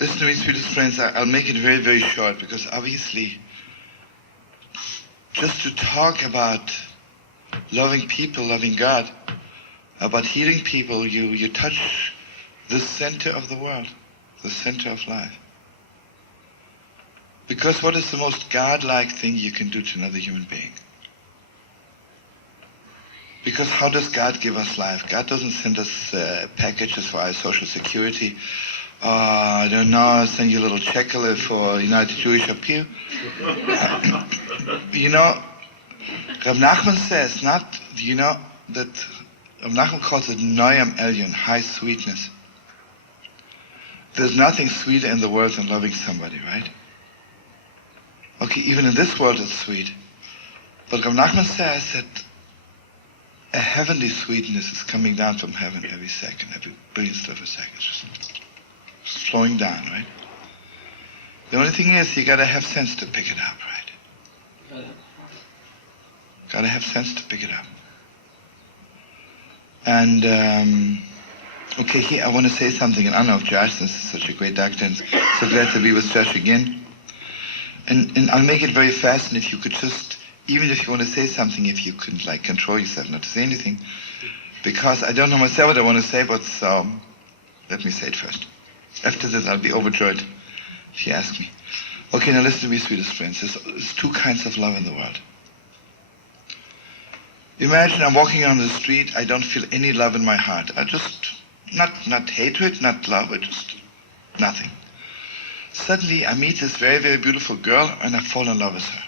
Listen to me, sweetest friends, I'll make it very, very short, because obviously, just to talk about loving people, loving God, about healing people, you touch the center of the world, the center of life. Because what is the most God-like thing you can do to another human being? Because how does God give us life? God doesn't send us packages for our social security. I don't know, send you a little check for United Jewish Appeal. Rav Nachman says, that Rav Nachman calls it Noyam Elyon, high sweetness. There's nothing sweeter in the world than loving somebody, right? Okay, even in this world it's sweet. But Rav Nachman says that a heavenly sweetness is coming down from heaven every second, every billionth of a second. Just flowing down, right? The only thing is, you gotta have sense to pick it up, right? Gotta have sense to pick it up. And, okay, here I want to say something in honor of Josh, since he's such a great doctor, and so glad to be with Josh again. And I'll make it very fast, and if you could just, even if you want to say something, if you could, control yourself not to say anything. Because I don't know myself what I want to say, but so, let me say it first. After this, I'll be overjoyed if you ask me. Okay, now listen to me, sweetest friends. There's two kinds of love in the world. Imagine I'm walking on the street, I don't feel any love in my heart. I just, not hatred, not love, just nothing. Suddenly I meet this very, very beautiful girl and I fall in love with her.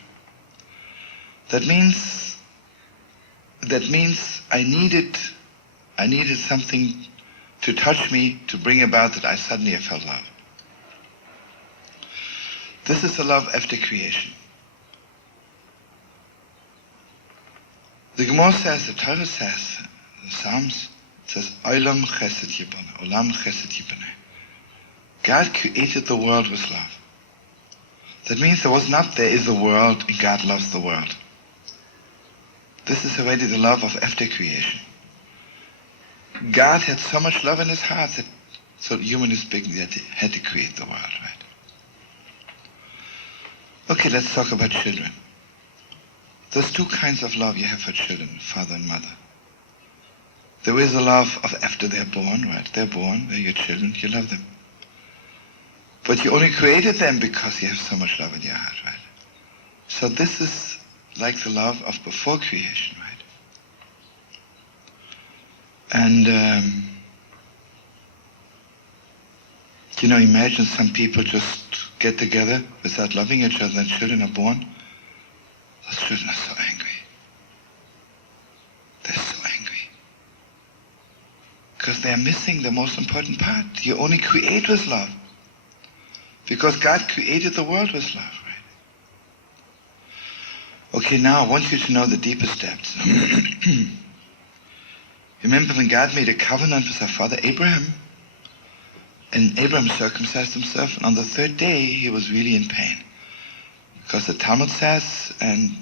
That means I needed something to touch me, to bring about that I suddenly felt love. This is the love after creation. The Gemara says, the Torah says, the Psalms, it says, Olam chesed yiboneh, Olam chesed yiboneh. God created the world with love. That means there is a world and God loves the world. This is already the love of after creation. God had so much love in his heart that, so human speaking, that he had to create the world, right? Okay, let's talk about children. There's two kinds of love you have for children, father and mother. There is a love of after they're born, right? They're born, they're your children, you love them. But you only created them because you have so much love in your heart, right? So this is like the love of before creation, right? And, imagine some people just get together without loving each other and children are born. Those children are so angry. They're so angry. Because they're missing the most important part. You only create with love. Because God created the world with love, right? Okay, now I want you to know the deepest depths. Remember when God made a covenant with our father Abraham? And Abraham circumcised himself, and on the third day he was really in pain. Because the Talmud says, and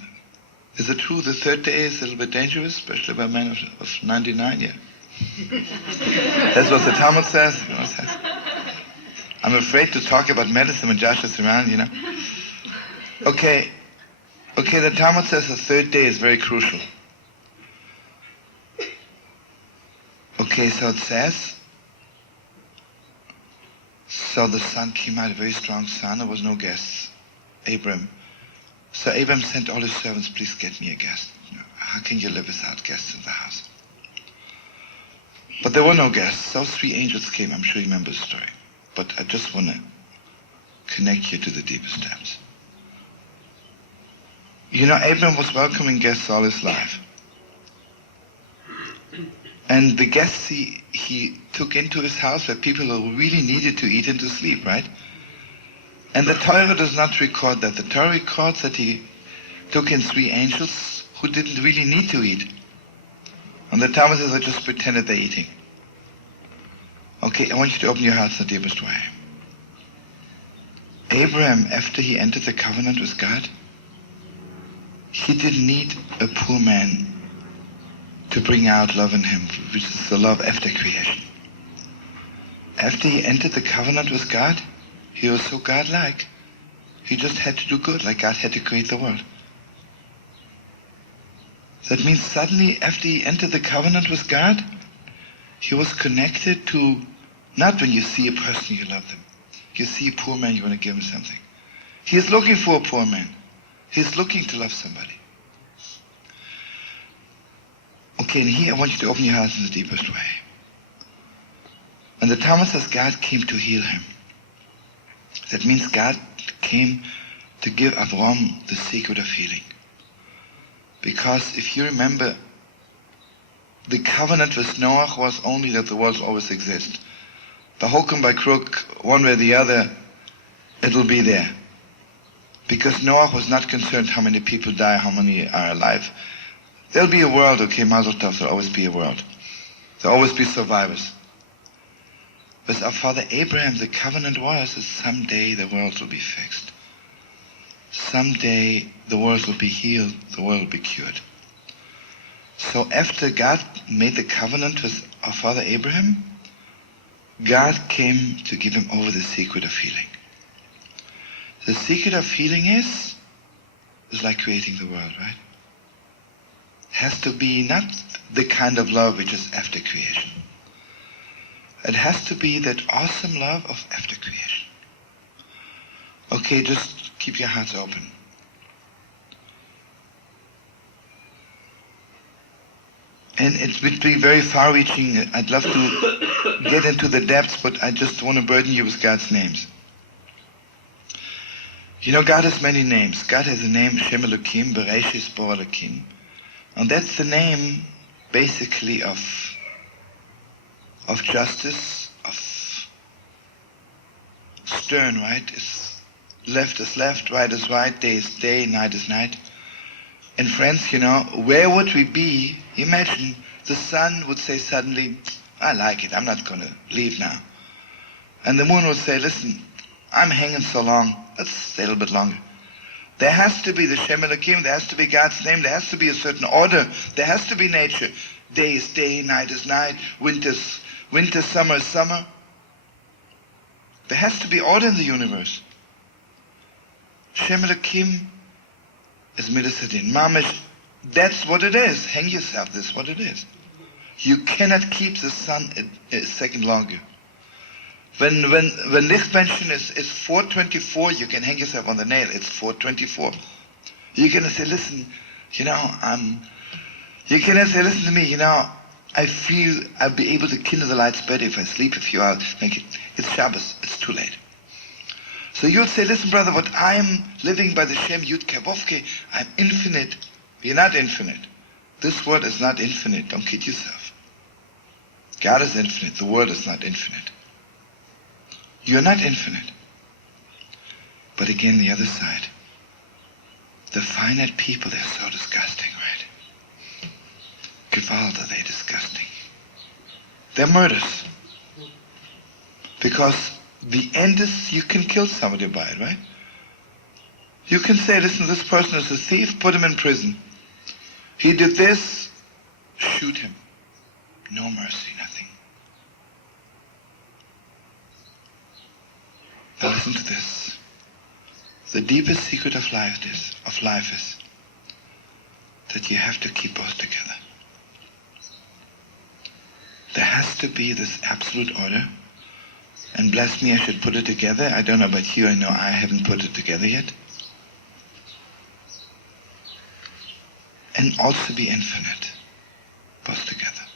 is it true the third day is a little bit dangerous, especially by a man of 99? Yeah. That's what the Talmud says. I'm afraid to talk about medicine when Josh is around, Okay, the Talmud says the third day is very crucial. Okay, so it says, so the sun came out, a very strong sun, there was no guests. Abraham. So Abraham sent all his servants, please get me a guest. How can you live without guests in the house? But there were no guests. So 3 angels came. I'm sure you remember the story. But I just want to connect you to the deepest depths. Abraham was welcoming guests all his life. And the guests he took into his house were people who really needed to eat and to sleep, right? And the Torah does not record that. The Torah records that he took in 3 angels who didn't really need to eat. And the Talmud says they just pretended they're eating. Okay, I want you to open your hearts in the deepest way. Abraham, after he entered the covenant with God, he didn't need a poor man to bring out love in him, which is the love after creation. After he entered the covenant with God, He was so godlike. He just had to do good, like God had to create the world. That means suddenly, after he entered the covenant with God, he was connected to, not when you see a person, you love them. You see a poor man, you want to give him something. He is looking for a poor man. He's looking to love somebody. Okay, and here I want you to open your heart in the deepest way. And the Talmud says God came to heal him. That means God came to give Avram the secret of healing. Because if you remember, the covenant with Noah was only that the world will always exist. By hook and by crook, one way or the other, it'll be there. Because Noah was not concerned how many people die, how many are alive. There'll be a world, okay, Mazel Tov, there'll always be a world. There'll always be survivors. With our father Abraham, the covenant was that someday the world will be fixed. Someday the world will be healed, the world will be cured. So after God made the covenant with our father Abraham, God came to give him over the secret of healing. The secret of healing is like creating the world, right? It has to be not the kind of love which is after creation. It has to be that awesome love of after creation. Okay, just keep your hearts open. And it would be very far-reaching. I'd love to get into the depths, but I just want to burden you with God's names. You know, God has many names. God has the name Shem Elokim, Bereshis Bo Elokim. And that's the name, basically, of justice, of stern, right? Left is left, right is right, day is day, night is night. And friends, you know, where would we be? Imagine the sun would say suddenly, I like it, I'm not going to leave now. And the moon would say, listen, I'm hanging so long, let's stay a little bit longer. There has to be the Shem Elokim, there has to be God's name, there has to be a certain order, there has to be nature. Day is day, night is night, winter, summer is summer. There has to be order in the universe. Shem Elokim is Midas Hadin. Mamish, that's what it is. Hang yourself, that's what it is. You cannot keep the sun a second longer. When Lichtmenschen is 424, you can hang yourself on the nail. It's 424. You can say, listen, you cannot say, listen to me, I feel I'll be able to kindle the lights better if I sleep a few hours. It's Shabbos, it's too late. So you would say, listen, brother, what I'm living by the Shem Yud Kevovke, I'm infinite. You're not infinite. This world is not infinite. Don't kid yourself. God is infinite. The world is not infinite. You're not infinite. But again, the other side. The finite people, they're so disgusting, right? Gewalt, are they disgusting? They're murders. Because the end is you can kill somebody by it, right? You can say, listen, this person is a thief, put him in prison. He did this, shoot him. No mercy, nothing. Now listen to this. The deepest secret of life is that you have to keep both together. There has to be this absolute order. And bless me, I should put it together. I don't know about you, I know I haven't put it together yet. And also be infinite. Both together.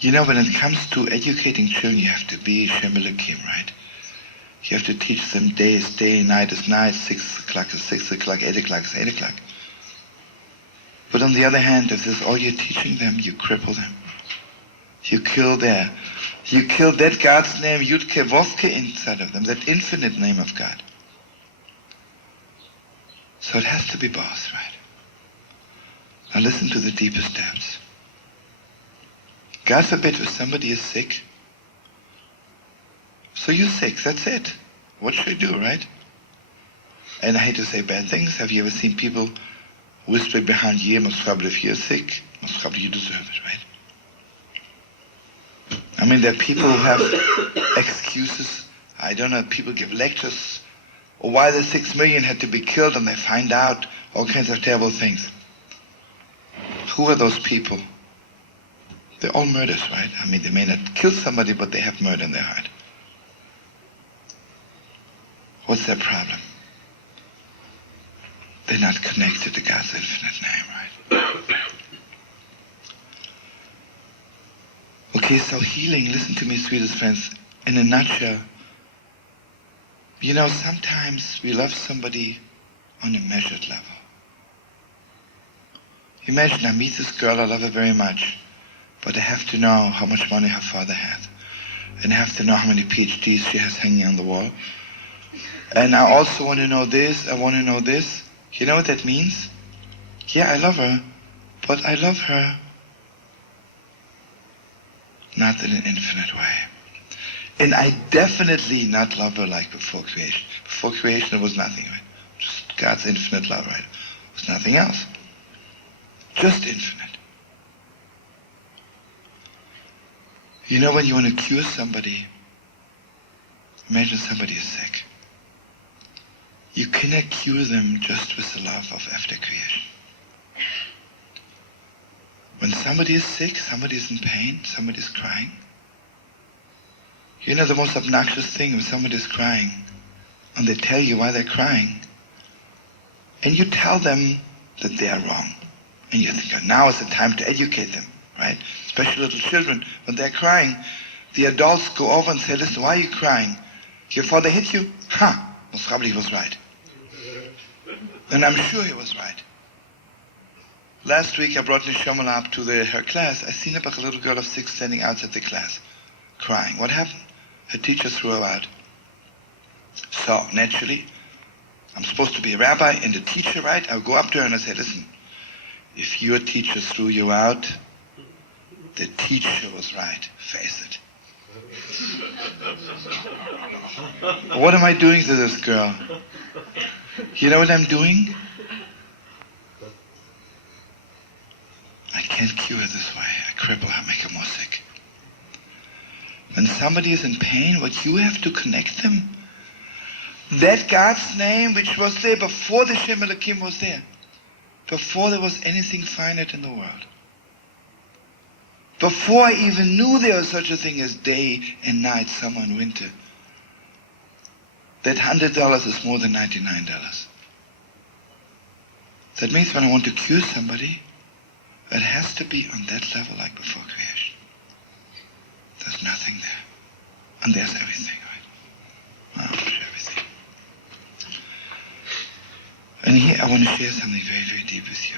You know, when it comes to educating children, you have to be Shem Elokim, right? You have to teach them day is day, night is night, 6 o'clock is 6 o'clock, 8 o'clock is 8 o'clock. But on the other hand, if this is all you're teaching them, you cripple them. You kill that God's name, Yud Kevovke, inside of them, that infinite name of God. So it has to be both, right? Now listen to the deepest depths. God forbid if somebody is sick. So you're sick, that's it. What should I do, right? And I hate to say bad things. Have you ever seen people whisper behind you, most probably if you're sick, most probably you deserve it, right? I mean, there are people who have excuses. I don't know, people give lectures, or why the 6 million had to be killed, and they find out all kinds of terrible things. Who are those people? They're all murders, right? I mean, they may not kill somebody, but they have murder in their heart. What's their problem? They're not connected to God's infinite name, right? Okay, so healing, listen to me, sweetest friends, in a nutshell. You know, sometimes we love somebody on a measured level. Imagine I meet this girl, I love her very much, but I have to know how much money her father had. And I have to know how many PhDs she has hanging on the wall. And I also want to know this, I want to know this. You know what that means? Yeah, I love her, but I love her not in an infinite way. And I definitely not love her like before creation. Before creation it was nothing, right? Just God's infinite love, right? It was nothing else. Just infinite. You know, when you want to cure somebody, imagine somebody is sick. You cannot cure them just with the love of after creation. When somebody is sick, somebody is in pain, somebody is crying. You know the most obnoxious thing when somebody is crying and they tell you why they're crying, and you tell them that they are wrong. And you think, oh, now is the time to educate them, right? Especially little children, when they're crying, the adults go over and say, listen, why are you crying? Your father hit you? Most probably he was right. And I'm sure he was right. Last week I brought Neshama up to her class. I seen a little girl of 6 standing outside the class, crying. What happened? Her teacher threw her out. So, naturally, I'm supposed to be a rabbi and a teacher, right? I'll go up to her and I say, listen, if your teacher threw you out, the teacher was right. Face it. What am I doing to this girl? You know what I'm doing? I can't cure her this way. I cripple her, make her more sick. When somebody is in pain, what you have to connect them, that God's name which was there before the Shem Elokim was there, before there was anything finite in the world, before I even knew there was such a thing as day and night, summer and winter, that $100 is more than $99. That means when I want to cure somebody, it has to be on that level like before creation. There's nothing there. And there's everything, right? There's everything. And here I want to share something very, very deep with you.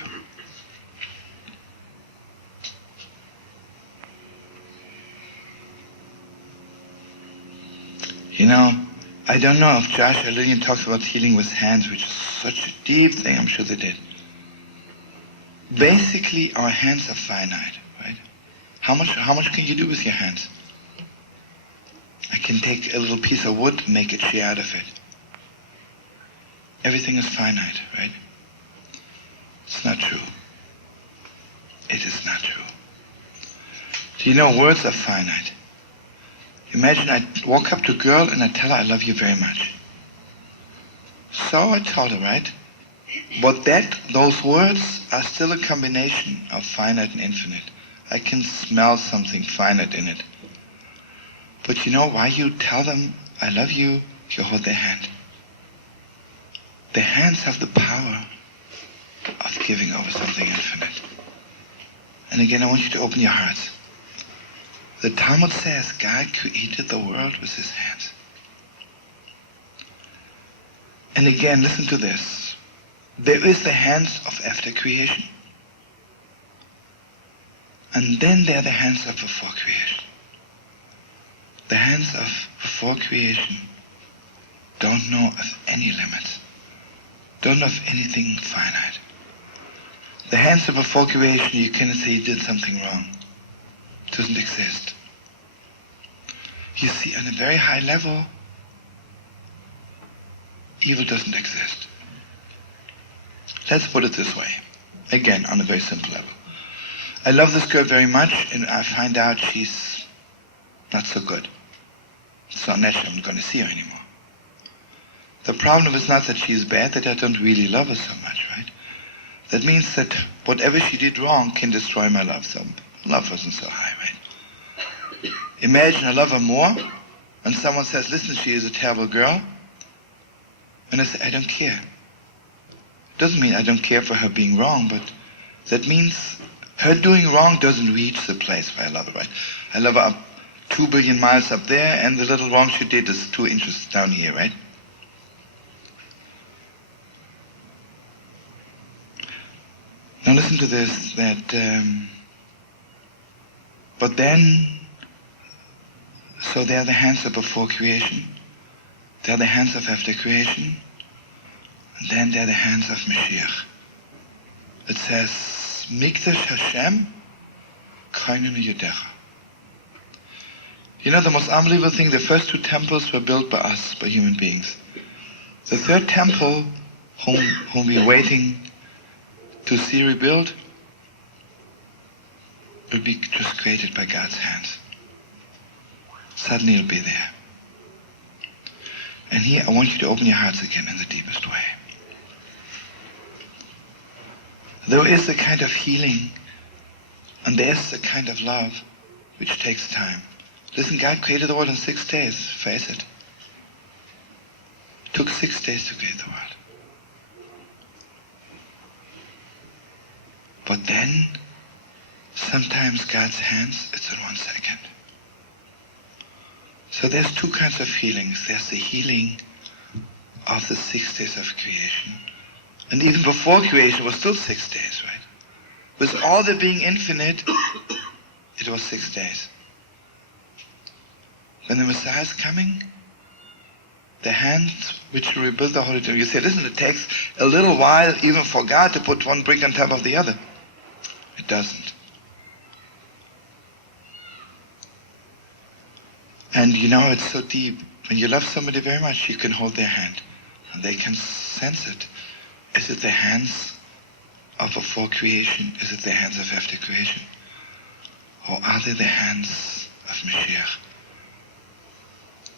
You know, I don't know if Josh or Lillian talks about healing with hands, which is such a deep thing. I'm sure they did. Basically, our hands are finite, right? How much can you do with your hands? I can take a little piece of wood and make a chair out of it. Everything is finite, right? It's not true. It is not true. Do you know words are finite? Imagine I walk up to a girl and I tell her I love you very much. So I told her, right? But those words are still a combination of finite and infinite. I can smell something finite in it. But you know why you tell them I love you? You hold their hand. Their hands have the power of giving over something infinite. And again, I want you to open your hearts. The Talmud says God created the world with his hands. And again, listen to this. There is the hands of after creation. And then there are the hands of before creation. The hands of before creation don't know of any limits. Don't know of anything finite. The hands of before creation, you cannot say you did something wrong. It doesn't exist. You see, on a very high level, evil doesn't exist. Let's put it this way. Again, on a very simple level. I love this girl very much, and I find out she's not so good. It's not natural, I'm not going to see her anymore. The problem is not that she is bad, that I don't really love her so much, right? That means that whatever she did wrong can destroy my love. So love wasn't so high, right? Imagine I love her more, and someone says, listen, she is a terrible girl. And I say, I don't care. Doesn't mean I don't care for her being wrong, but that means her doing wrong doesn't reach the place where I love her, right? I love her up 2 billion miles up there, and the little wrong she did is 2 inches down here, right? Now listen to this, but then, so they are the hands of before creation, they are the hands of after creation, and then they are the hands of Mashiach. It says, Mikdash Hashem, Kainenu Yedecha. You know the most unbelievable thing, the first 2 temples were built by us, by human beings. The 3rd temple, whom we're waiting to see rebuilt, will be just created by God's hands. Suddenly it'll be there. And here I want you to open your hearts again in the deepest way. There is a kind of healing, and there is a kind of love which takes time. Listen, God created the world in 6 days, face it. It took 6 days to create the world. But then, sometimes God's hands, it's in 1 second. So there's 2 kinds of healings. There's the healing of the 6 days of creation. And even before creation, it was still 6 days, right? With all the being infinite, it was 6 days. When the Messiah is coming, the hands which will rebuild the Holy Temple, you say, listen, it takes a little while even for God to put one brick on top of the other. It doesn't. And you know, it's so deep. When you love somebody very much, you can hold their hand, and they can sense it. Is it the hands of before creation? Is it the hands of after creation? Or are they the hands of Mashiach,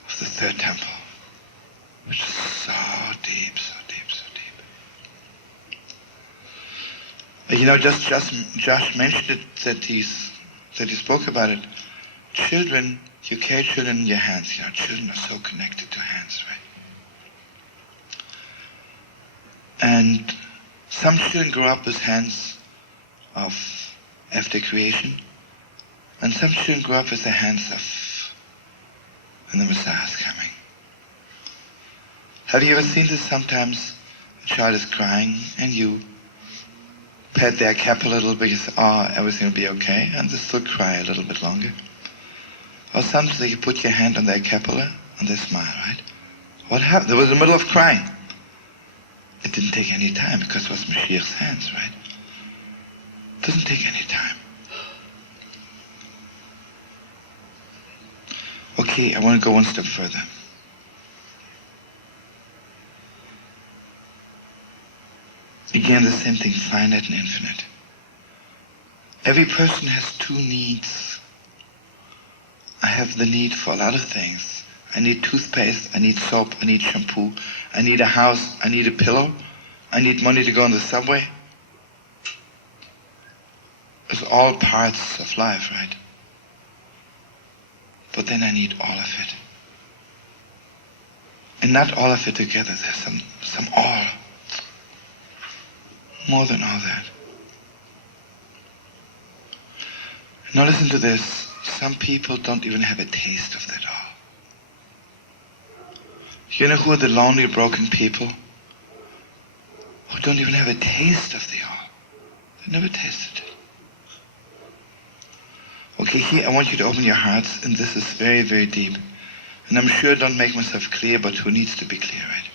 of the 3rd temple, which is so deep, so deep, so deep. You know, Josh mentioned it, that he spoke about it. Children, you carry children in your hands. You know, children are so connected to hands, right? And some children grow up with hands of after creation, and some children grow up with the hands of when the Messiah is coming. Have you ever seen this? Sometimes a child is crying, and you pat their cap a little bit, you say, oh, everything will be okay, and they still cry a little bit longer. Or sometimes you put your hand on their capilla, and they smile, right? What happened? They were in the middle of crying. It didn't take any time, because it was Mashiach's hands, right? It doesn't take any time. Okay, I want to go one step further. Again, the same thing, finite and infinite. Every person has 2 needs. I have the need for a lot of things. I need toothpaste, I need soap, I need shampoo, I need a house, I need a pillow, I need money to go on the subway. It's all parts of life, right? But then I need all of it. And not all of it together, there's some all. More than all that. Now listen to this. Some people don't even have a taste of that all. You know who are the lonely, broken people? Who don't even have a taste of the all. They never tasted it. Okay, here I want you to open your hearts, and this is very, very deep. And I'm sure I don't make myself clear, but who needs to be clear, right?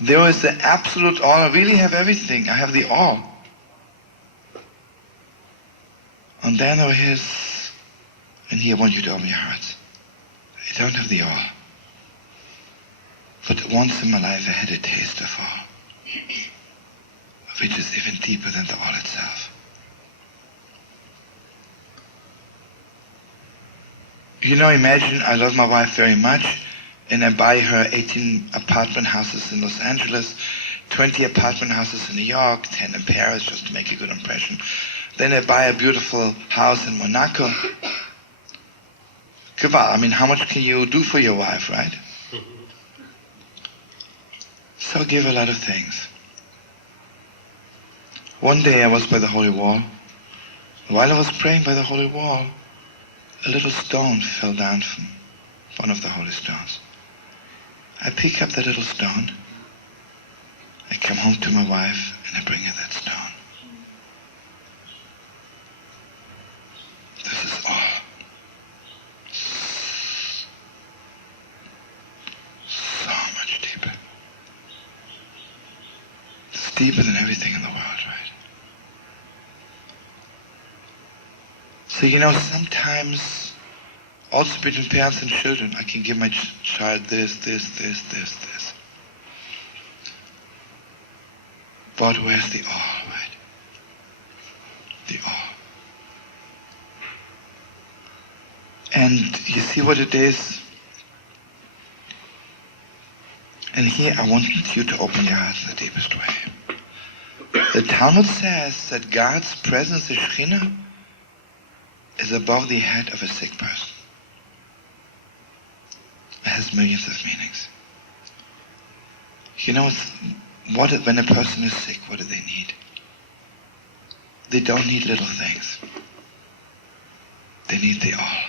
There is the absolute all. I really have everything. I have the all. And then there is, and here I want you to open your hearts. I don't have the all. But once in my life I had a taste of all, which is even deeper than the all itself. Imagine I love my wife very much, and I buy her 18 apartment houses in Los Angeles, 20 apartment houses in New York, 10 in Paris, just to make a good impression. Then I buy a beautiful house in Monaco. How much can you do for your wife, right? So I give a lot of things. One day I was by the Holy Wall. While I was praying by the Holy Wall, a little stone fell down from one of the holy stones. I pick up that little stone. I come home to my wife and I bring her that stone. This is all. So much deeper. It's deeper than everything in the world, right? So sometimes, also between parents and children, I can give my child this. But where's the all, right? The all. And you see what it is? And here I want you to open your heart in the deepest way. The Talmud says that God's presence, the Shekhinah, is above the head of a sick person. It has millions of meanings. When a person is sick, what do they need? They don't need little things. They need the all.